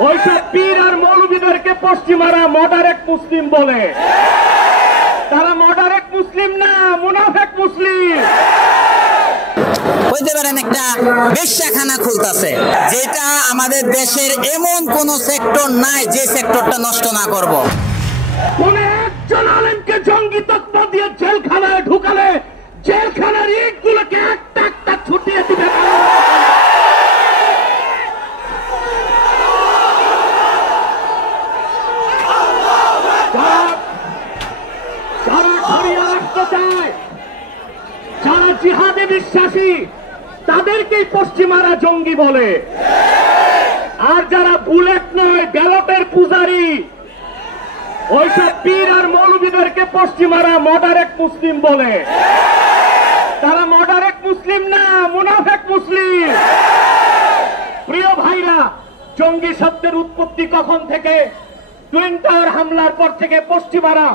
ওইসব পীর আর মৌলবীদেরকে পশ্চিমারা মডারেট মুসলিম বলে। তারা মডারেট মুসলিম না, মুনাফেক মুসলিম। হইতে পারেন একটা বেশ্যাখানা খুলতেছে, যেটা আমাদের দেশের এমন কোন সেক্টর নাই যে সেক্টরটা নষ্ট না করব। কোন একজন আলেমকে জঙ্গি তকমা দিয়ে জেলখানায় ঢুকালে জেলখানার ইটগুলোকে একটা একটা ছুটিয়ে দিবে। যারা ছড়িয়ে রাখতে চায়, যারা জিহাদে বিশ্বাসী, তাদেরকেই পশ্চিমারা জঙ্গি বলে। আর যারা বুলেট নয়, ব্যালটের পূজারী, ওইসব পীর আর মৌলবীদেরকে পশ্চিমারা মডারেট মুসলিম বলে। তারা মডারেট মুসলিম না, মুনাফেক মুসলিম। প্রিয় ভাইরা, জঙ্গি শব্দের উৎপত্তি কখন থেকে? টুইন টাওয়ার হামলার পর থেকে পশ্চিমারা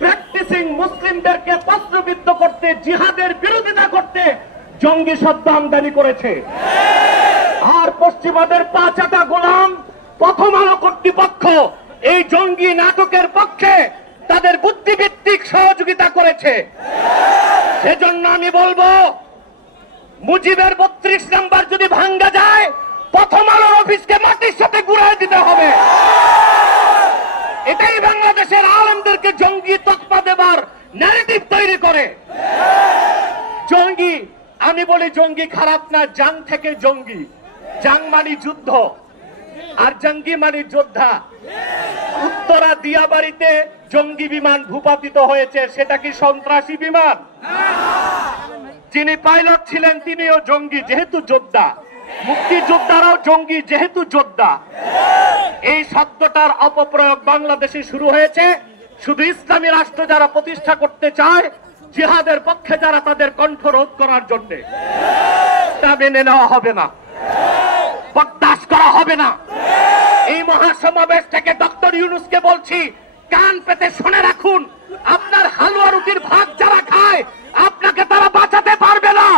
প্র্যাকটিসিং মুসলিমদেরকে প্রশ্নবিদ্ধ করতে, জিহাদের বিরোধিতা করতে জঙ্গি শব্দ আমদানি করেছে। আর পশ্চিমাদের পাঁচাটা গোলাম প্রথম আলো কর্তৃপক্ষ এই জঙ্গি নাটকের পক্ষে তাদের বুদ্ধিভিত্তিক সহযোগিতা করেছে। সেজন্য আমি বলবো, মুজিবের 32 নাম্বার যদি ভাঙ্গা যায়, প্রথম আলোর অফিসকে মাটির সাথে গুড়ায় দিতে হবে। এটাই বাংলাদেশের আলেমদেরকে জঙ্গি তকমা দেবার ন্যারেটিভ তৈরি করে। জঙ্গি, আমি বলি জঙ্গি খারাপ না, জাং থেকে জঙ্গি। জাং মানে যুদ্ধ, আর জঙ্গি মানে যোদ্ধা। উত্তরা দিয়াবাড়িতে জঙ্গি বিমান ভূপাতিত হয়েছে, সেটা কি সন্ত্রাসী বিমান? যিনি পাইলট ছিলেন তিনিও জঙ্গি, যেহেতু যোদ্ধা। মুক্তিযোদ্ধারাও জঙ্গি, যেহেতু যোদ্ধা। এই শব্দটার অপপ্রয়োগ বাংলাদেশে শুরু হয়েছে শুধু ইসলামী রাষ্ট্র যারা প্রতিষ্ঠা করতে চায়, জিহাদের পক্ষে যারা, তাদের কণ্ঠরোধ করার জন্য। তা মেনে নেওয়া হবে না, বরদাস্ত করা হবে না। এই মহাসমাবেশ থেকে ডক্টর ইউনূসকে বলছি, কান পেতে শুনে রাখুন, আপনার হালুয়া রুটির ভাগ যারা খায়, আপনাকে তারা বাঁচাতে পারবে না।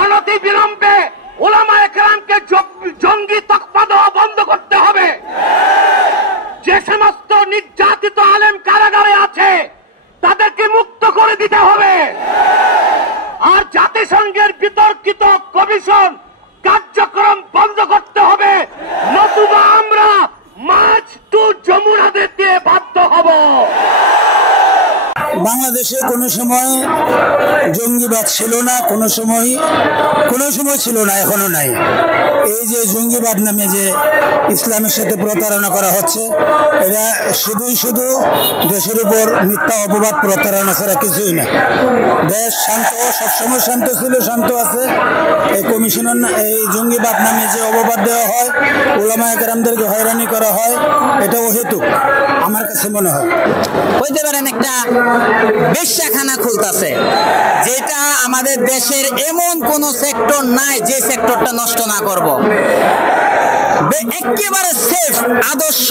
অনতি বিলম্বে উলামায়ে কেরামকে জঙ্গি তকমা দেওয়া বন্ধ করতে হবে। যে সমস্ত নির্যাতিত আলেম কারাগারে আছে, তাদেরকে মুক্ত করে দিতে হবে। আর জাতিসংঘের বিতর্কিত কমিশন কার্যক্রম বন্ধ করতে হবে, নতুবা আমরা মার্চ টু যমুনাদের দিয়ে বাধ্য হব। বাংলাদেশে কোনো সময় জঙ্গিবাদ ছিল না, কোনো সময় ছিল না, এখনো নাই। এই যে জঙ্গিবাদ নামে যে ইসলামের সাথে প্রতারণা করা হচ্ছে, এটা শুধু দেশের উপর মিথ্যা অপবাদ, প্রতারণা ছাড়া কিছুই না। দেশ শান্ত, সবসময় শান্ত ছিল, শান্ত আছে। এই কমিশনের এই জঙ্গিবাদ নামে যে অপবাদ দেওয়া হয়, উলামায়ে কেরামদেরকে হয়রানি করা হয়, এটা অহেতুক আমার কাছে মনে হয়। হইতে পারেন একটা বেশ্যাখানা খুলতেছে, যেটা আমাদের দেশের এমন কোন সেক্টর নাই যে সেক্টরটা নষ্ট না করব। একেবারে সেফ আদর্শ।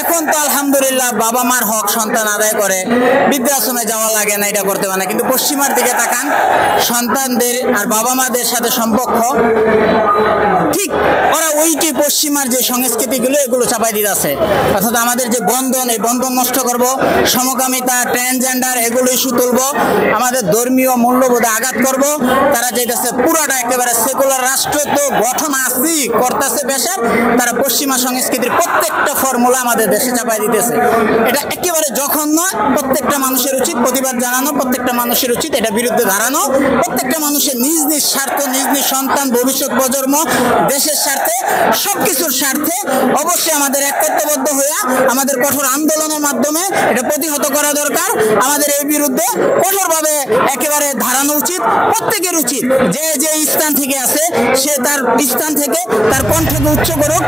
এখন তো আলহামদুলিল্লাহ বাবা মার হক সন্তান আদায় করে, বৃদ্ধাশ্রমে যাওয়া লাগে না, এটা করতে পারে না। কিন্তু পশ্চিমার দিকে তাকান, সন্তানদের আর বাবা মাদের সাথে সম্পর্ক ঠিক ওরা ওইটি পশ্চিমার যে সংস্কৃতিগুলো, এগুলো চাপাই দিতেছে। অর্থাৎ আমাদের যে বন্ধন, এই বন্ধন নষ্ট করব, সমকামিতা, ট্রান্সজেন্ডার, এগুলো ইস্যু তুলব, আমাদের ধর্মীয় মূল্যবোধে আঘাত করব। তারা যেটাছে পুরাটা একেবারে সেকুলার রাষ্ট্র তো গঠন আসি করতেছে বেশার, তারা পশ্চিমা সংস্কৃতির প্রত্যেকটা ফর্মুলা আমাদের দেশে চাপাই দিতেছে। এটা একেবারে জঘন্য। প্রত্যেকটা মানুষের উচিত প্রতিবাদ জানানো, প্রত্যেকটা মানুষের উচিত এটা বিরুদ্ধে দাঁড়ানো। প্রত্যেকটা মানুষের নিজ নিজ স্বার্থ, নিজ নিজ সন্তান, ভবিষ্যৎ প্রজন্ম, দেশের স্বার্থে, সবকিছুর স্বার্থে অবশ্যই আমাদের একত্রবদ্ধ হইয়া আমাদের কঠোর আন্দোলনের মাধ্যমে এটা প্রতিহত করা দরকার। আমাদের এই বিরুদ্ধে কঠোরভাবে একেবারে ধারানো উচিত। প্রত্যেকের উচিত যে যে স্থান থেকে আছে, সে তার স্থান থেকে তার কণ্ঠকে উচ্চ করুক।